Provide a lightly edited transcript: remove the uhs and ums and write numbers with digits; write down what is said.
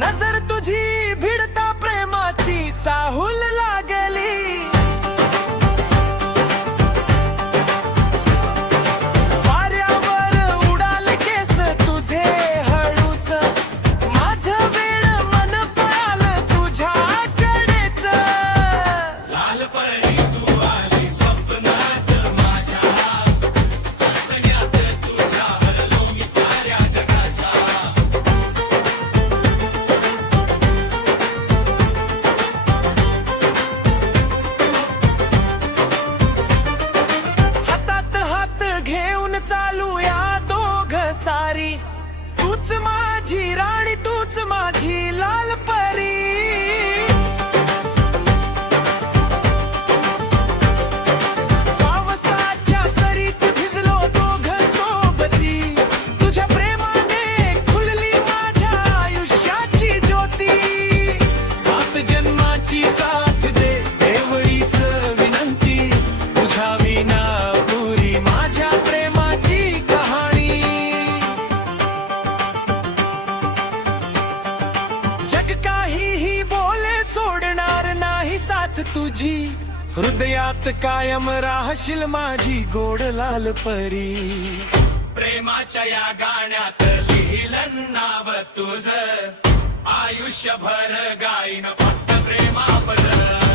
नजर तुझी भिडता प्रेमाची चाहूल लागली, वाऱ्यावर उडाल केस तुझे हळूच, माझं वेळ मन पळाल तुझ्याकडेच. लाल परी तू आली स्वप्नात माझ्या, हसण्यात तुझ्या हरलो मी साऱ्या जगाचा. हातात हात घेऊन चालूया दोघ सारी, तूच माझी राणी तूच माझी लाल परी. पावसाच्या सरीत भिजलो दोघ सोबती, तुझ्या प्रेमाने खुलली माझ्या आयुष्याची ज्योती. सात जन्माची साथ दे देवळीच विनंती, तुझ्या विना पुरी माझ्या प्रेमाची कहाणी. जग काहीही बोले सोडणार नाही साथ तुझी, हृदयात कायम राहशील माझी गोड लाल परी. प्रेमाच्या या गाण्यात लिहिलं नाव तुझं, आयुष्यभर गाईन फक्त प्रेमाबद्दल.